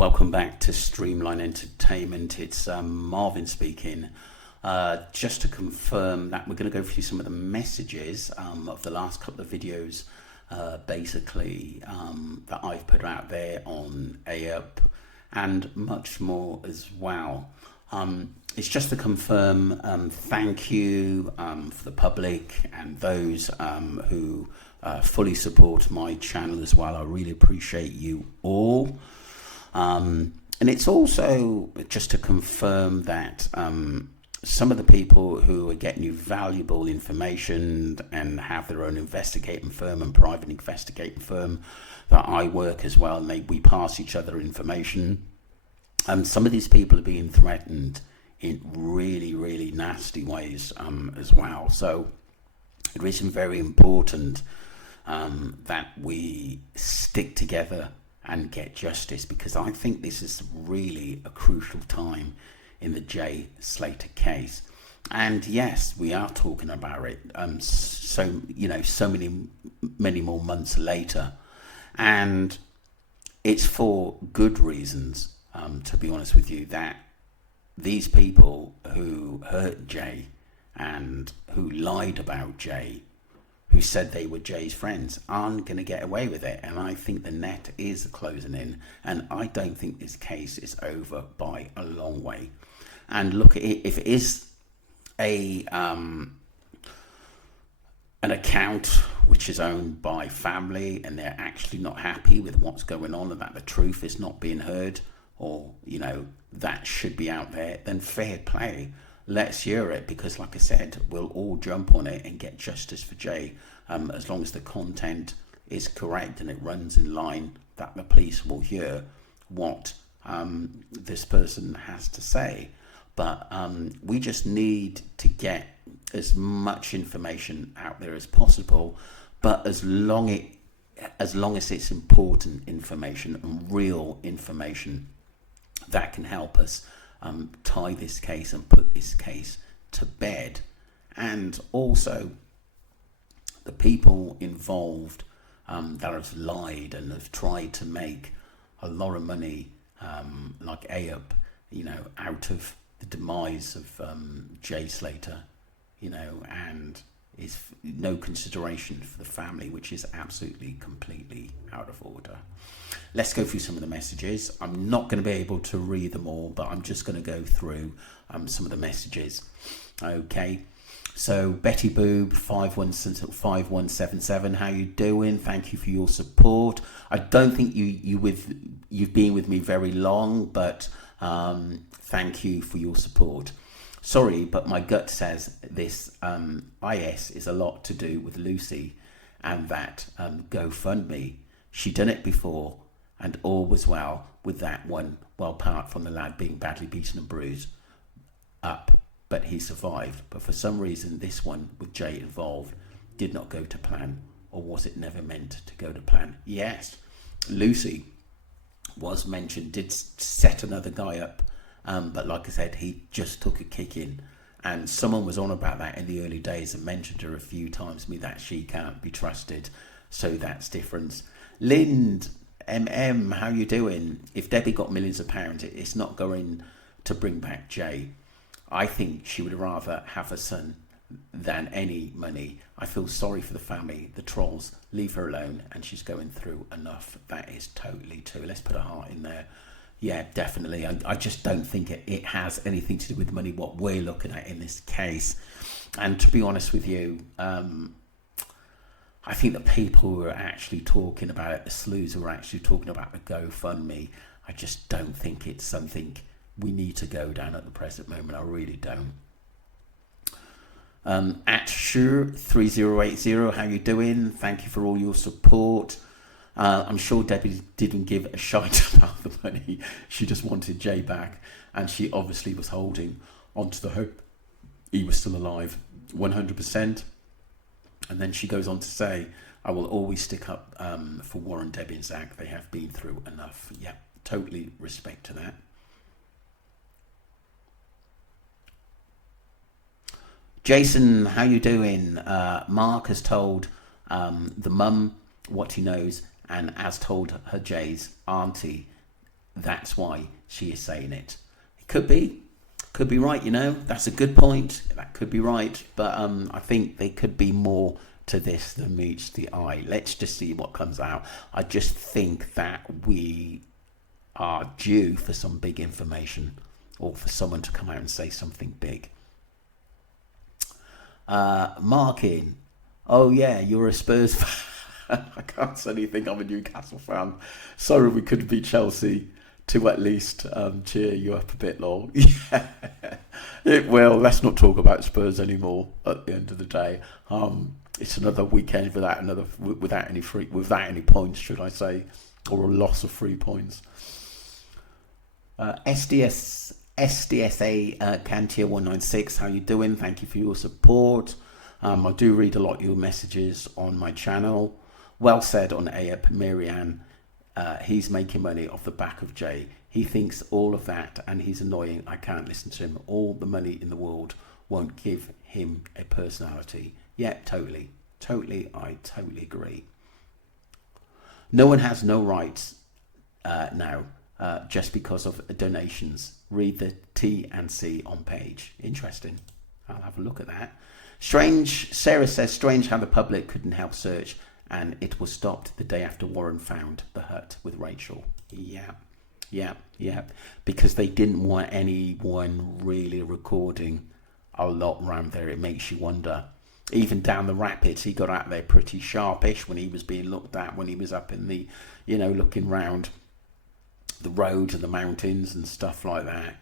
Welcome back to Streamline Entertainment. It's Marvin speaking. Just to confirm that we're going to go through some of the messages of the last couple of videos, that I've put out there on AUP and much more as well. It's just to confirm, thank you for the public and those who fully support my channel as well. I really appreciate you all. And it's also just to confirm that some of the people who are getting you valuable information and have their own investigating firm and private investigating firm that I work as well, and we pass each other information. Some of these people are being threatened in really, really nasty ways as well. So it is very important that we stick together and get justice, because I think this is really a crucial time in the Jay Slater case. And yes, we are talking about it so many more months later, and it's for good reasons, to be honest with you, that these people who hurt Jay and who lied about Jay, who said they were Jay's friends, aren't going to get away with it. And I think the net is closing in, and I don't think this case is over by a long way. And look at it, if it is an account which is owned by family and they're actually not happy with what's going on and that the truth is not being heard, or that should be out there, then fair play. Let's hear it, because like I said, we'll all jump on it and get justice for Jay, as long as the content is correct and it runs in line, that the police will hear what this person has to say. But we just need to get as much information out there as possible, but as long as it's important information and real information that can help us tie this case and put this case to bed. And also the people involved that have lied and have tried to make a lot of money, like AUP, out of the demise of Jay Slater, and is no consideration for the family, which is absolutely completely out of order. Let's go through some of the messages. I'm not going to be able to read them all, but I'm just going to go through some of the messages. Okay, so Betty Boob 5177, how you doing? Thank you for your support. I don't think you've been with me very long, but thank you for your support. Sorry, but my gut says this IS is a lot to do with Lucy and that GoFundMe. She done it before and all was well with that one, well, apart from the lad being badly beaten and bruised up, but he survived. But for some reason, this one with Jay involved did not go to plan, or was it never meant to go to plan? Yes, Lucy was mentioned, did set another guy up, but like I said, he just took a kick in, and someone was on about that in the early days and mentioned her a few times, that she can't be trusted, so that's different. Lind MM, how you doing? If Debbie got millions of pounds, it's not going to bring back Jay. I think she would rather have her son than any money. I feel sorry for the family, the trolls. Leave her alone, and she's going through enough. That is totally true. Let's put a heart in there. Yeah, definitely. I just don't think it has anything to do with money, what we're looking at in this case. And to be honest with you, I think the people who are actually talking about it, the sleuths who are actually talking about the GoFundMe, I just don't think it's something we need to go down at the present moment. I really don't. At Sure 3080, how you doing? Thank you for all your support. I'm sure Debbie didn't give a shite about the money. She just wanted Jay back, and she obviously was holding onto the hope he was still alive, 100%. And then she goes on to say, I will always stick up for Warren, Debbie and Zach. They have been through enough. Yeah, totally respect to that. Jason, how you doing? Mark has told the mum what he knows, and has told her Jay's auntie that's why she is saying it. It could be right, you know. That's a good point. That could be right, but I think there could be more to this than meets the eye. Let's just see what comes out. I just think that we are due for some big information, or for someone to come out and say something big. Markin, oh yeah, you're a Spurs fan. I can't say anything. I'm a Newcastle fan. Sorry, we couldn't beat Chelsea. To at least cheer you up a bit, lol. Yeah, it will. Let's not talk about Spurs anymore. At the end of the day, it's another weekend without any points, should I say, or a loss of 3 points. SDSA Cantier 196, how you doing? Thank you for your support. I do read a lot of your messages on my channel. Well said on AEP, Marianne. He's making money off the back of Jay. He thinks all of that, and he's annoying. I can't listen to him. All the money in the world won't give him a personality. Yeah, totally. I totally agree. No one has no rights now just because of donations. Read the T and C on page. Interesting. I'll have a look at that. Strange, Sarah says, strange how the public couldn't help search, and it was stopped the day after Warren found the hut with Rachel. Yeah. Because they didn't want anyone really recording a lot around there. It makes you wonder. Even down the rapids, he got out there pretty sharpish when he was being looked at, when he was up in the, looking round the roads and the mountains and stuff like that.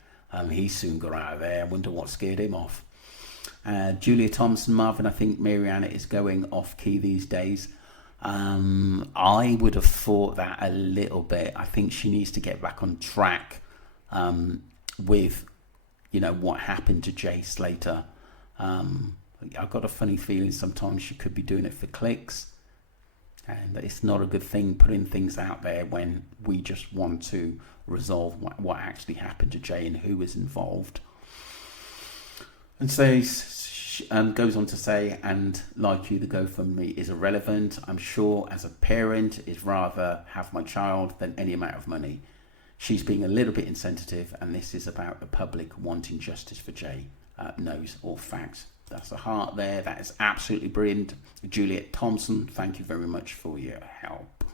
He soon got out of there. I wonder what scared him off. Julia Thompson, Marvin, I think Mariana is going off key these days. I would have thought that a little bit. I think she needs to get back on track with, what happened to Jay Slater. I've got a funny feeling sometimes she could be doing it for clicks, and it's not a good thing putting things out there when we just want to resolve what actually happened to Jay and who was involved. And so goes on to say, and like you, the GoFundMe is irrelevant. I'm sure as a parent, I'd rather have my child than any amount of money. She's being a little bit insensitive, and this is about the public wanting justice for Jay. Knows all facts. That's the heart there. That is absolutely brilliant. Juliet Thompson, thank you very much for your help.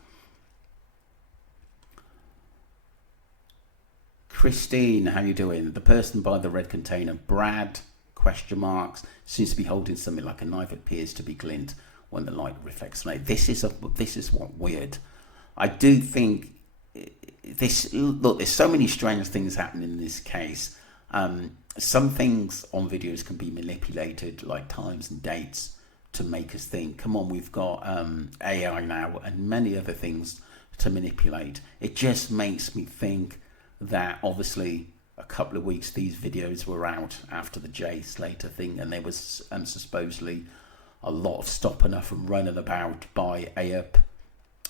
Christine, how you doing? The person by the red container, Brad, ? Seems to be holding something like a knife. It appears to be glint when the light reflects on it. This is what weird. I do think this. Look, there's so many strange things happening in this case. Some things on videos can be manipulated, like times and dates, to make us think, come on, we've got AI now and many other things to manipulate. It just makes me think that obviously a couple of weeks these videos were out after the Jay Slater thing, and there was supposedly a lot of stopping up and running about by AEP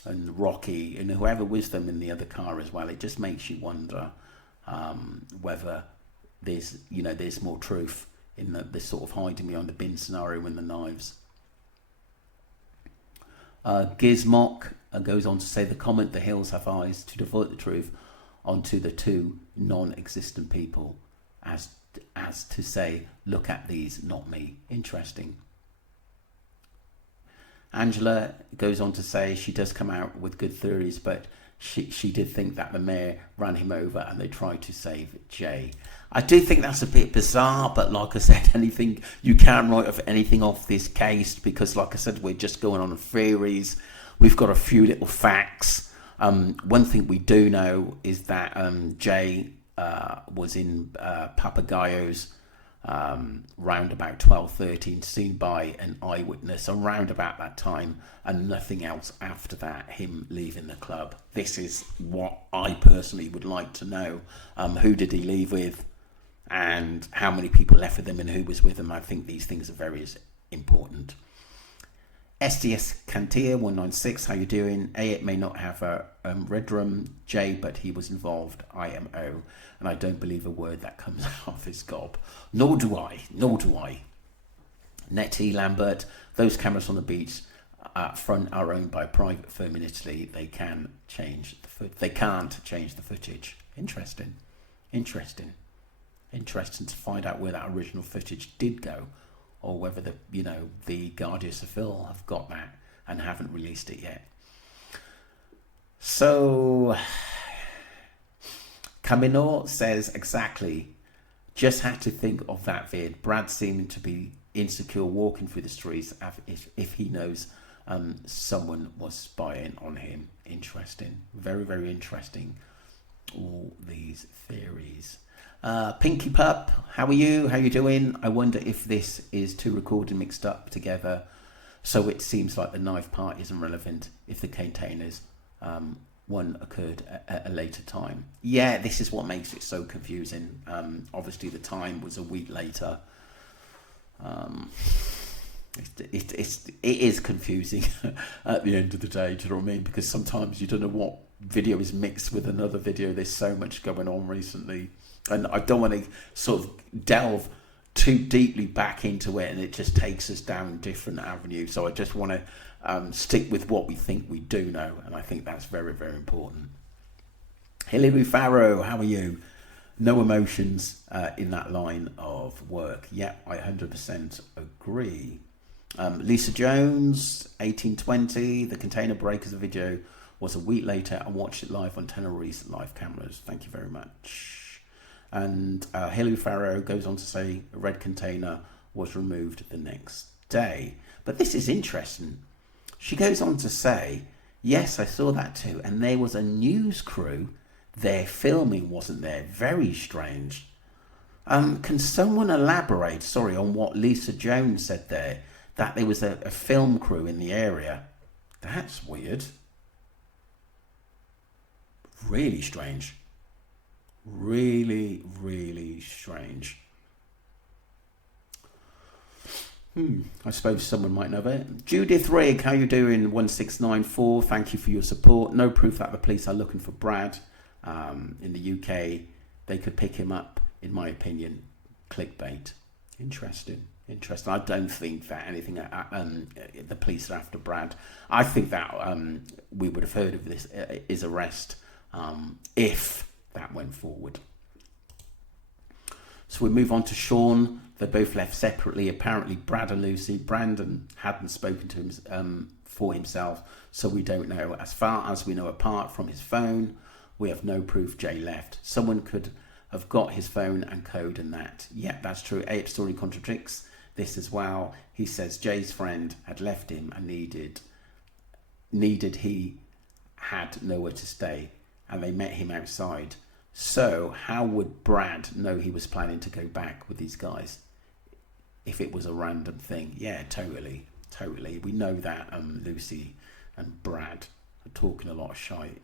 and Rocky and whoever was them in the other car as well. It just makes you wonder whether there's more truth in this sort of hiding behind the bin scenario and the knives. Gizmock goes on to say, the comment, the hills have eyes, to divert the truth onto the two non-existent people, as to say, look at these, not me. Interesting. Angela goes on to say she does come out with good theories, but she did think that the mayor ran him over and they tried to save Jay. I do think that's a bit bizarre, but like I said, you can't write of anything off this case, because like I said, we're just going on theories. We've got a few little facts. One thing we do know is that Jay was in Papagayos round about 12:13, seen by an eyewitness around about that time, and nothing else after that, him leaving the club. This is what I personally would like to know. Who did he leave with, and how many people left with him, and who was with him? I think these things are very important. SDS Cantia 196, how you doing? It may not have a red room, Jay, but he was involved, IMO, and I don't believe a word that comes out of his gob. Nor do I. Nettie Lambert, those cameras on the beach front are owned by a private firm in Italy, they can change they can't change the footage. Interesting. Interesting to find out where that original footage did go, or whether the Guardia Civil have got that and haven't released it yet. So Camino says, exactly, just had to think of that vid. Brad seeming to be insecure walking through the streets if he knows someone was spying on him. Interesting. Very, very interesting. All these theories. Pinky Pup, how are you? How you doing? I wonder if this is two recording mixed up together, so it seems like the knife part isn't relevant if the containers one occurred at a later time. Yeah, this is what makes it so confusing. Obviously the time was a week later. It is confusing at the end of the day, do you know what I mean? Because sometimes you don't know what video is mixed with another video. There's so much going on recently, and I don't want to sort of delve too deeply back into it, and it just takes us down different avenues. So I just want to stick with what we think we do know, and I think that's very, very important. Hilary Farrow, how are you? No emotions in that line of work. Yeah, I 100% agree. Lisa Jones, 1820, the container breakers video was a week later. I watched it live on Tenere's live cameras. Thank you very much. And Hilary Farrow goes on to say a red container was removed the next day. But this is interesting. She goes on to say, yes, I saw that too. And there was a news crew there filming, wasn't there? Very strange. Can someone elaborate, on what Lisa Jones said there? That there was a film crew in the area. That's weird. Really strange. Really, really strange. I suppose someone might know it. Judith Rigg, how you doing? 1694, thank you for your support. No proof that the police are looking for Brad. In the UK, they could pick him up, in my opinion. Clickbait. Interesting. I don't think that anything the police are after Brad. I think that we would have heard of his arrest if that went forward. So we move on to Sean. They both left separately. Apparently Brad and Lucy, Brandon hadn't spoken to him for himself, so we don't know. As far as we know, apart from his phone, we have no proof Jay left. Someone could have got his phone and code and that. Yeah, that's true. Ape's story contradicts this as well. He says Jay's friend had left him and needed he had nowhere to stay, and they met him outside. So how would Brad know he was planning to go back with these guys if it was a random thing? Yeah, totally. We know that Lucy and Brad are talking a lot of shite.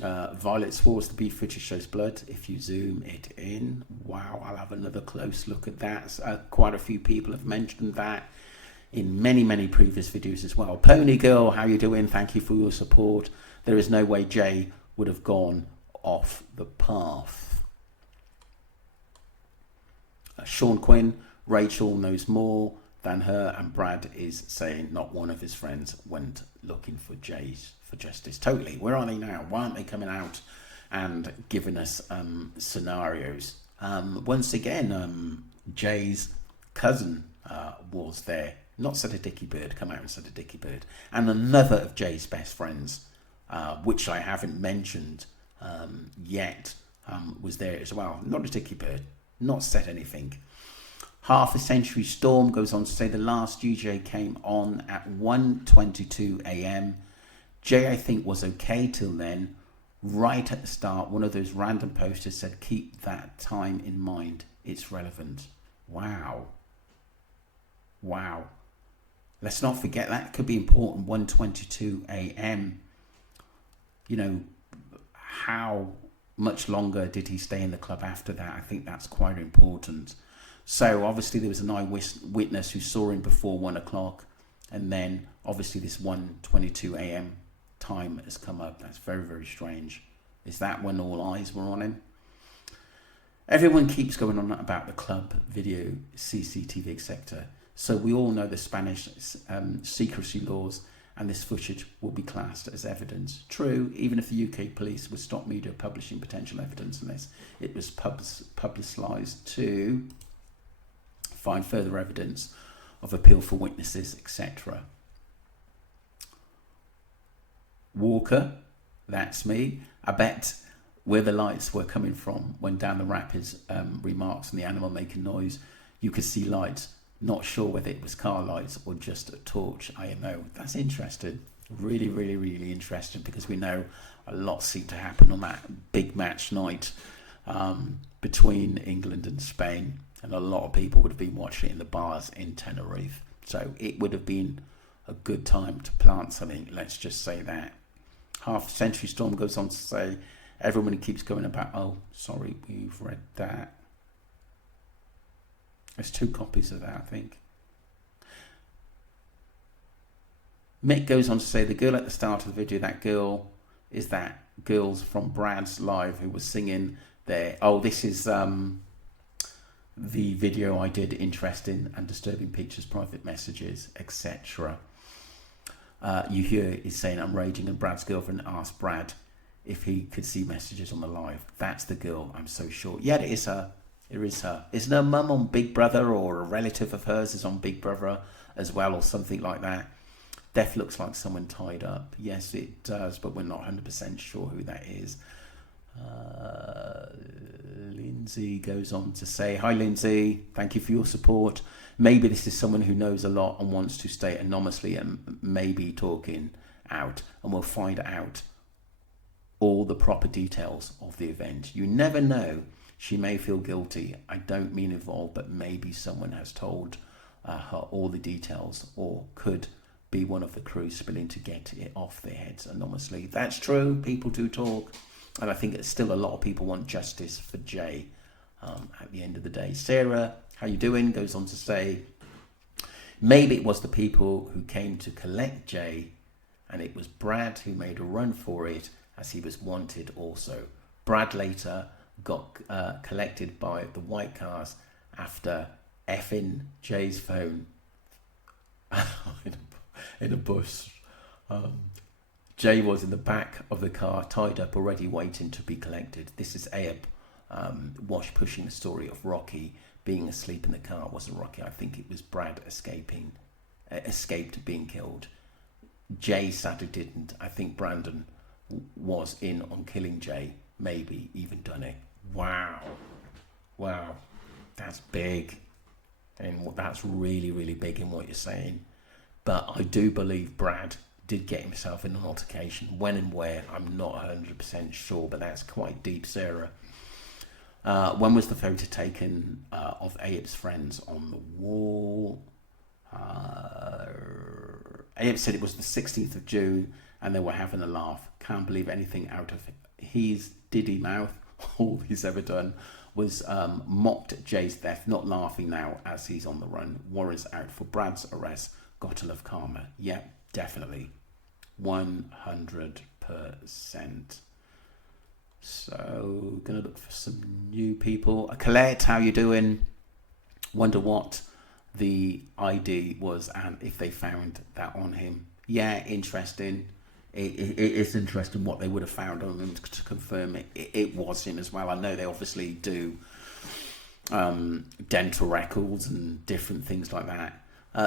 Violet Swartz, the beef footage shows blood if you zoom it in. Wow, I'll have another close look at that. Quite a few people have mentioned that in many previous videos as well. Pony Girl, how you doing? Thank you for your support. There is no way Jay would have gone off the path. Sean Quinn, Rachel knows more than her, and Brad is saying not one of his friends went looking for Jay's for justice. Totally. Where are they now? Why aren't they coming out and giving us scenarios? Once again, Jay's cousin was there. Not said a Dicky Bird, come out and said a Dicky Bird. And another of Jay's best friends, which I haven't mentioned yet, was there as well. Not a Dicky Bird, not said anything. Half a Century Storm goes on to say the last UJ came on at 1:22 a.m. Jay, I think, was okay till then. Right at the start, one of those random posters said, keep that time in mind. It's relevant. Wow. Let's not forget that could be important. 1:22 a.m. You know, how much longer did he stay in the club after that? I think that's quite important. So obviously there was an eyewitness who saw him before 1 o'clock, and then obviously this 1:22 a.m. time has come up. That's very strange. Is that when all eyes were on him? Everyone keeps going on about the club video, CCTV, etc. So we all know the Spanish secrecy laws, and this footage will be classed as evidence. True, even if the UK police would stop media publishing potential evidence unless it was publicised to find further evidence of appeal for witnesses, etc. Walker, that's me. I bet where the lights were coming from when Dan the Rapper's remarks on the animal making noise, you could see lights. Not sure whether it was car lights or just a torch IMO. That's interesting. Really, really, really interesting, because we know a lot seemed to happen on that big match night between England and Spain, and a lot of people would have been watching it in the bars in Tenerife. So it would have been a good time to plant something, let's just say that. Half Century Storm goes on to say, everyone keeps going about, oh, sorry, we've read that. There's 2 copies of that, I think. Mick goes on to say, the girl at the start of the video, that girl is that girl's from Brad's Live who was singing there. Oh, this is the video I did, interesting and disturbing pictures, private messages, etc. You hear is saying, I'm raging, and Brad's girlfriend asked Brad if he could see messages on the live. That's the girl, I'm so sure. Yeah, it is her. It is her. Isn't her mum on Big Brother, or a relative of hers is on Big Brother as well, or something like that? Death looks like someone tied up. Yes, it does, but we're not 100% sure who that is. Lindsay goes on to say, hi Lindsay, thank you for your support. Maybe this is someone who knows a lot and wants to stay anonymously and maybe talking out, and we'll find out all the proper details of the event. You never know. She may feel guilty. I don't mean involved, but maybe someone has told her all the details, or could be one of the crew spilling to get it off their heads anonymously. That's true. People do talk. And I think it's still a lot of people want justice for Jay at the end of the day. Sarah, how you doing? Goes on to say, maybe it was the people who came to collect Jay, and it was Brad who made a run for it, as he was wanted also. Brad later got collected by the white cars after effing Jay's phone in a bus. Jay was in the back of the car, tied up, already waiting to be collected. This is Abe Wash pushing the story of Rocky being asleep in the car. It wasn't Rocky, I think it was Brad escaped being killed. Jay sadly didn't. I think Brandon was in on killing Jay, maybe even done it. Wow, that's big, and that's really, really big in what you're saying. But I do believe Brad did get himself in an altercation. When and where, I'm not 100% sure, but that's quite deep, Sarah. When was the photo taken of Abe's friends on the wall? Abe said it was the 16th of June and they were having a laugh. Can't believe anything out of his diddy mouth. All he's ever done was mocked Jay's death, not laughing now as he's on the run. Warrants out for Brad's arrest. Gotta love karma. Yeah, definitely. 100%. So, gonna look for some new people. Colette, how you doing? Wonder what the ID was and if they found that on him. Yeah, interesting. It's interesting what they would have found on him to confirm it was him as well. I know they obviously do dental records and different things like that.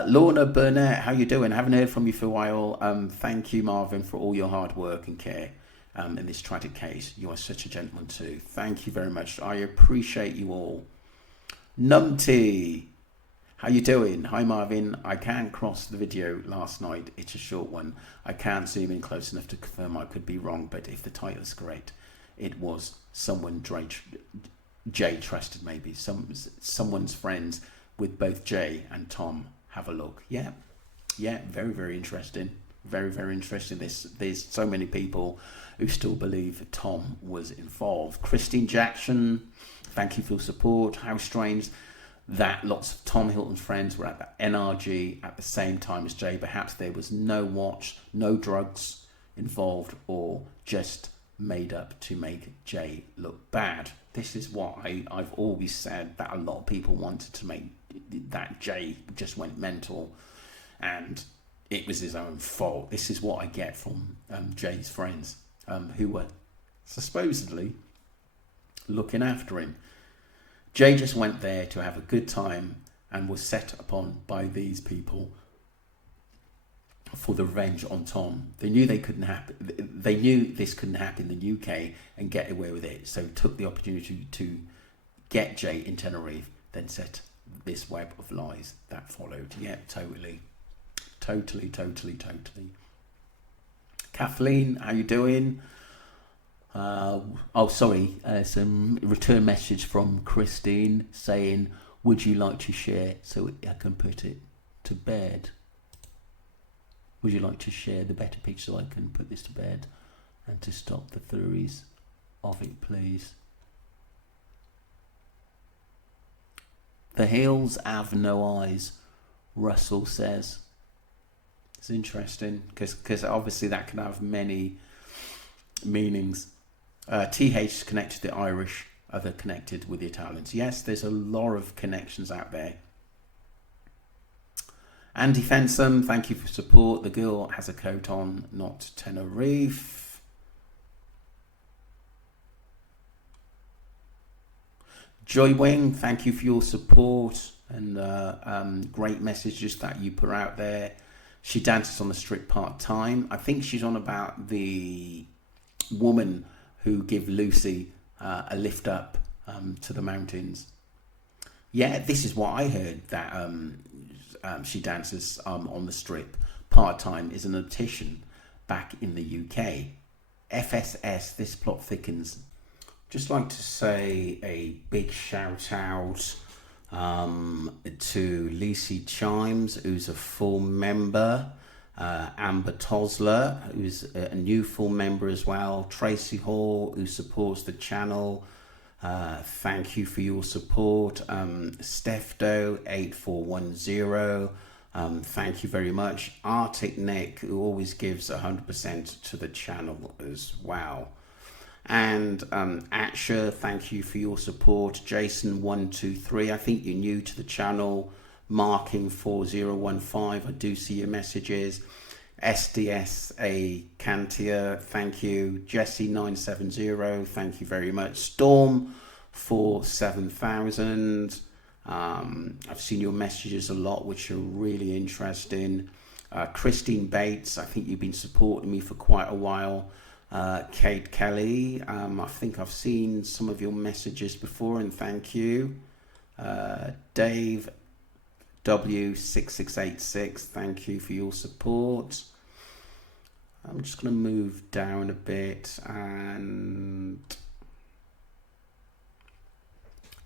Lorna Burnett, how you doing? Haven't heard from you for a while. Thank you, Marvin, for all your hard work and care in this tragic case. You are such a gentleman too. Thank you very much. I appreciate you all. Numpty, how you doing? Hi, Marvin. I can't cross the video last night. It's a short one. I can't zoom in close enough to confirm. I could be wrong, but if the title is correct, it was someone Jay trusted, maybe. Someone's friends with both Jay and Tom. Have a look. Yeah, very, very interesting. Very, very interesting. There's so many people who still believe Tom was involved. Christine Jackson, thank you for your support. How strange that lots of Tom Hilton's friends were at the NRG at the same time as Jay. Perhaps there was no watch, no drugs involved, or just made up to make Jay look bad. This is what I've always said, that a lot of people wanted to make that Jay just went mental and it was his own fault. This is what I get from Jay's friends who were supposedly looking after him. Jay just went there to have a good time and was set upon by these people for the revenge on Tom. They knew they couldn't happen. They knew this couldn't happen in the UK and get away with it. So took the opportunity to get Jay in Tenerife, then set this web of lies that followed. Yeah, totally. Kathleen, how you doing? Some return message from Christine saying, would you like to share so I can put it to bed? Would you like to share the better picture so I can put this to bed and to stop the theories of it, please? The hills have no eyes, Russell says. It's interesting because obviously that can have many meanings. TH is connected to the Irish, other connected with the Italians. Yes, there's a lot of connections out there. Andy Fensom, thank you for support. The girl has a coat on, not Tenerife. Joy Wing, thank you for your support and great messages that you put out there. She dances on the strip part-time. I think she's on about the woman who give Lucy a lift up to the mountains. Yeah, this is what I heard, that she dances on the strip part-time, is an optician back in the UK. FSS, this plot thickens. Just like to say a big shout out to Lacey Chimes, who's a full member, Amber Tosler, who's a new full member as well, Tracy Hall, who supports the channel. Thank you for your support. Stefdo 8410, thank you very much. Arctic Nick, who always gives 100% to the channel as well. And Aksha, thank you for your support. Jason 123, I think you're new to the channel. Marking 4015, I do see your messages. SDSA Cantia, thank you. Jesse 970, thank you very much. Storm for 7000. I've seen your messages a lot, which are really interesting. Christine Bates, I think you've been supporting me for quite a while. Kate Kelly, I think I've seen some of your messages before, and thank you. Dave W6686, thank you for your support. I'm just going to move down a bit, and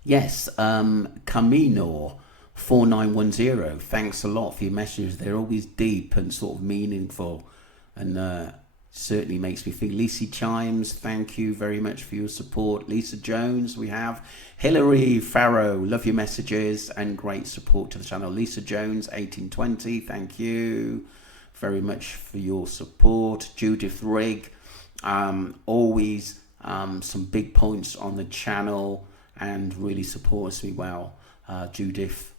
yes, Camino 4910, thanks a lot for your messages. They're always deep and sort of meaningful, and certainly makes me think. Lisa Chimes, thank you very much for your support. Lisa Jones, we have Hilary Farrow, love your messages and great support to the channel. Lisa Jones 1820, thank you very much for your support. Judith Rigg, always some big points on the channel and really supports me well. Judith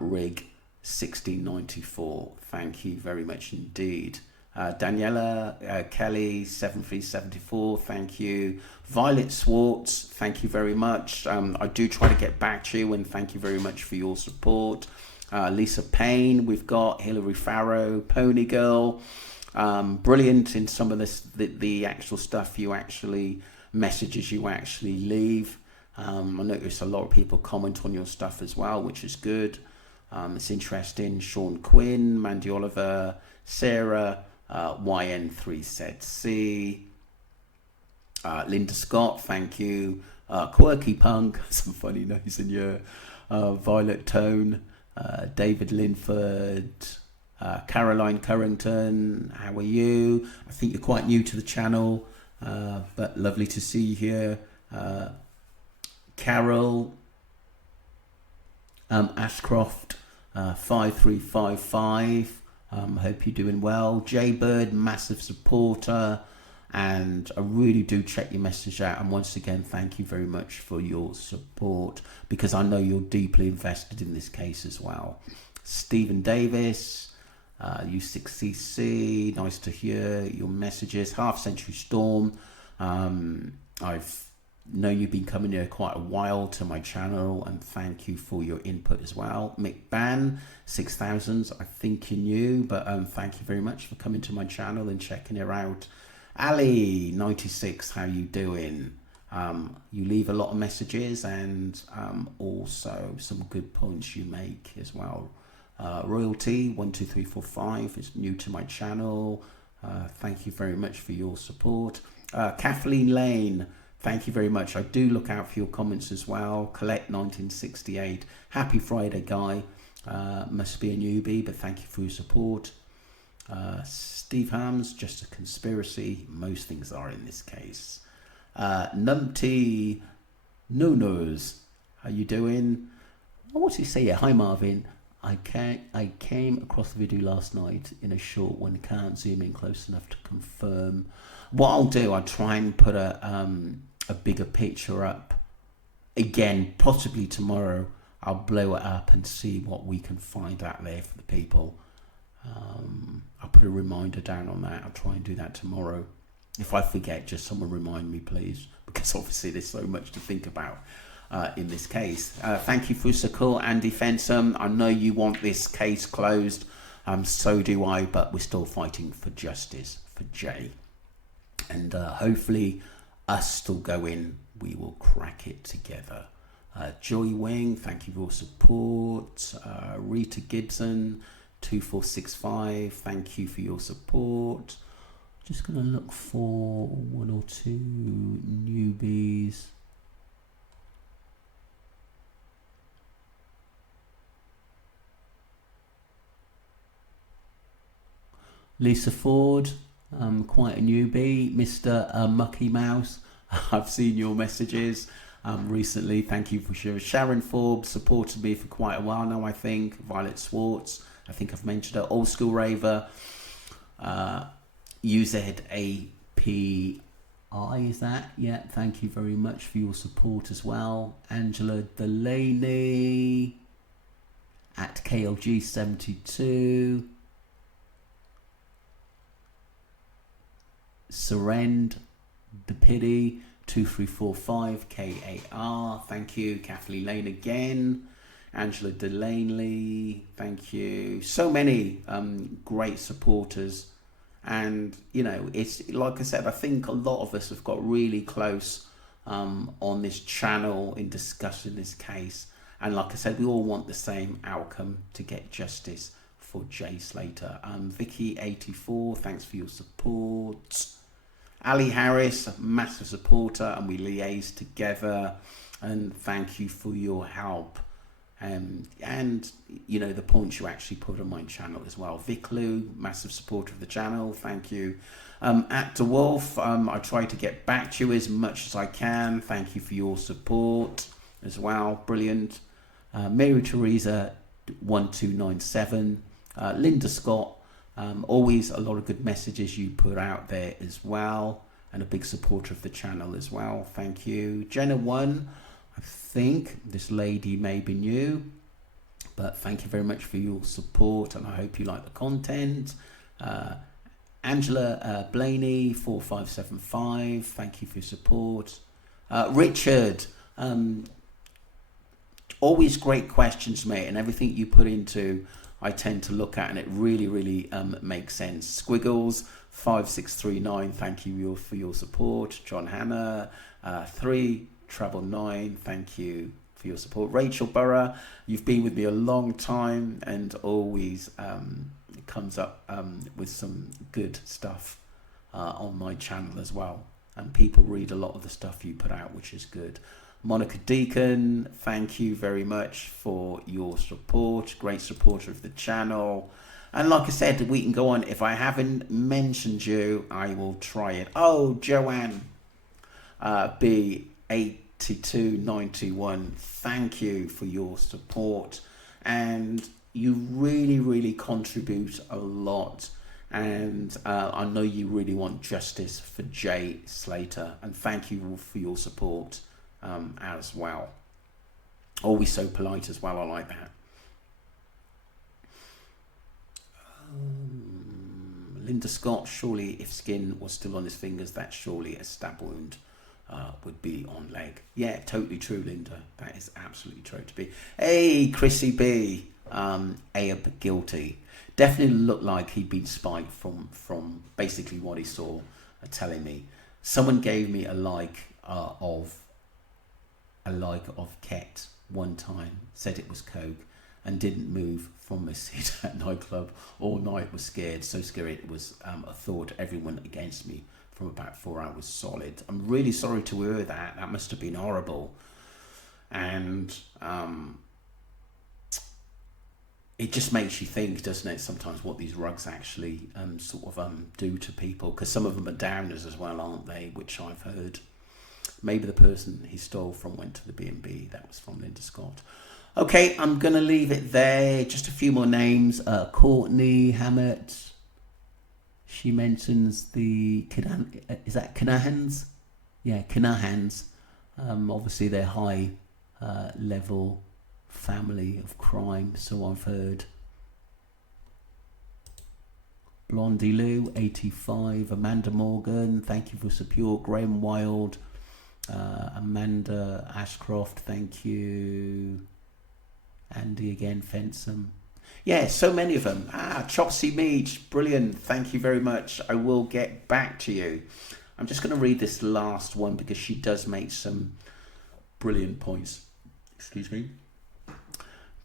Rigg 1694, thank you very much indeed. Daniela Kelly 7374, thank you. Violet Swartz, thank you very much. I do try to get back to you, and thank you very much for your support. Lisa Payne, we've got Hilary Farrow, Pony Girl, brilliant in some of this, the actual stuff you actually, messages you actually leave. I notice a lot of people comment on your stuff as well, which is good. It's interesting. Sean Quinn, Mandy Oliver, Sarah, YN3ZC, Linda Scott, thank you. Quirky Punk, some funny names in here. Violet Tone, David Linford, Caroline Currington, how are you? I think you're quite new to the channel, but lovely to see you here. Carol, Ashcroft, 5355. Hope you're doing well. Jaybird, massive supporter. and I really do check your message out. And once again, thank you very much for your support, because I know you're deeply invested in this case as well. Stephen Davis, U6CC, nice to hear your messages. Half Century Storm, I've known you've been coming here quite a while to my channel, and thank you for your input as well. Mick Ban 6000, I think you're new, but thank you very much for coming to my channel and checking it out. Ali 96, how you doing? You leave a lot of messages, and also some good points you make as well. Royalty 12345 is new to my channel. Thank you very much for your support. Kathleen Lane, thank you very much. I do look out for your comments as well. Colette 1968, happy Friday, Guy. Must be a newbie, but thank you for your support. Steve Hams, just a conspiracy. Most things are in this case. Numpty Nunos, how you doing? What's he say? Yeah, hi Marvin. I came across the video last night in a short one. Can't zoom in close enough to confirm. What I'll do, I'll try and put a bigger picture up again, possibly tomorrow. I'll blow it up and see what we can find out there for the people. I'll put a reminder down on that. I'll try and do that tomorrow. If I forget, just someone remind me, please, because obviously there's so much to think about in this case. Thank you, Fusako and Defensum. I know you want this case closed. So do I, but we're still fighting for justice for Jay. And hopefully us still going, we will crack it together. Joy Wing, thank you for your support. Rita Gibson 2465, thank you for your support. Just gonna look for one or two newbies. Lisa Ford, quite a newbie. Mr. Mucky Mouse, I've seen your messages recently. Thank you for sharing. Sharon Forbes supported me for quite a while now, I think. Violet Swartz, I think I've mentioned her. Old School Raver, UZAPI, is that? Yeah, thank you very much for your support as well. Angela Delaney at KLG72. Surrend the Pity 2345 KAR, thank you. Kathleen Lane again. Angela Delaney, thank you. So many great supporters, and you know, it's like I said, I think a lot of us have got really close on this channel in discussing this case, and like I said, we all want the same outcome, to get justice for Jay Slater. Vicky 84, thanks for your support. Ali Harris, massive supporter, and we liaise together, and thank you for your help. And you know, the points you actually put on my channel as well. Vic Lou, massive supporter of the channel, thank you. At DeWolf, I try to get back to you as much as I can. Thank you for your support as well, brilliant. Mary Teresa 1297, Linda Scott, always a lot of good messages you put out there as well, and a big supporter of the channel as well, thank you. Jenna 1, I think this lady may be new, but thank you very much for your support, and I hope you like the content. Angela Blaney 4575, thank you for your support. Richard, always great questions, mate, and everything you put into I tend to look at, and it really makes sense. Squiggles 5639, thank you for your support. John Hanna 3 Travel 9, thank you for your support. Rachel Burrow, you've been with me a long time, and always comes up with some good stuff on my channel as well, and people read a lot of the stuff you put out, which is good. Monica Deacon, thank you very much for your support, great supporter of the channel. And like I said, we can go on. If I haven't mentioned you, I will try it. Oh, Joanne B82921, thank you for your support, and you really contribute a lot, And I know you really want justice for Jay Slater, and thank you for your support as well. Always so polite as well, I like that. Linda Scott, surely if skin was still on his fingers, that surely a stab wound would be on leg. Yeah, totally true, Linda. That is absolutely true to be. Hey, Chrissy B, Abe guilty. Definitely looked like he'd been spiked from basically what he saw, telling me. Someone gave me a like of Ket one time, said it was coke, and didn't move from my seat at nightclub all night. Was scared, so scared it was a thought everyone against me from about 4 hours solid. I'm really sorry to hear that. That must have been horrible. And it just makes you think, doesn't it, sometimes what these rugs actually do to people, because some of them are downers as well, aren't they, which I've heard. Maybe the person he stole from went to the B&B. That was from Linda Scott. Okay, I'm going to leave it there. Just a few more names. Courtney Hammett. She mentions the is that Kinahans? Yeah, Kinahans. Obviously, they're high level family of crime, so I've heard. Blondie Lou, 85. Amanda Morgan, thank you for support. Graham Wild. Amanda Ashcroft, thank you. Andy again, Fensom. Yeah, so many of them. Chopsy Meach, brilliant. Thank you very much. I will get back to you. I'm just going to read this last one because she does make some brilliant points. Excuse me.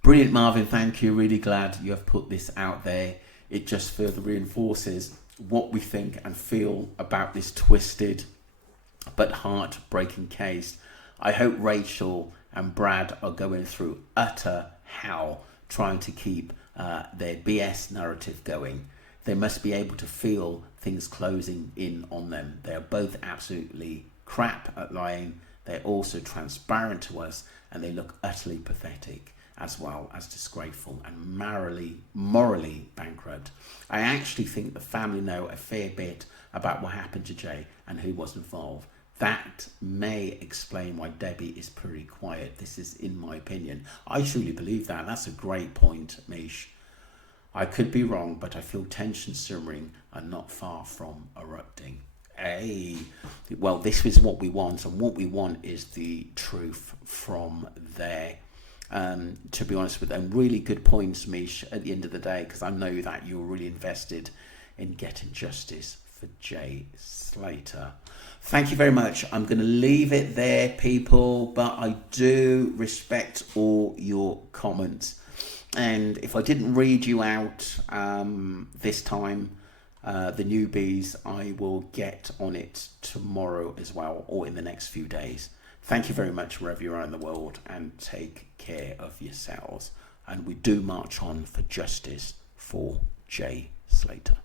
Brilliant, Marvin. Thank you. Really glad you have put this out there. It just further reinforces what we think and feel about this twisted but heartbreaking case. I hope Rachel and Brad are going through utter hell trying to keep their BS narrative going. They must be able to feel things closing in on them. They are both absolutely crap at lying. They're also transparent to us, and they look utterly pathetic as well as disgraceful and morally bankrupt. I actually think the family know a fair bit about what happened to Jay and who was involved. That may explain why Debbie is pretty quiet. This is in my opinion. I truly believe that. That's a great point, Mish. I could be wrong, but I feel tension simmering and not far from erupting. Hey, well, this is what we want, and what we want is the truth from there. To be honest with them, really good points, Mish, at the end of the day, because I know that you're really invested in getting justice for Jay Slater. Thank you very much. I'm going to leave it there, people, but I do respect all your comments. And if I didn't read you out this time, the newbies, I will get on it tomorrow as well, or in the next few days. Thank you very much wherever you are in the world, and take care of yourselves. And we do march on for justice for Jay Slater.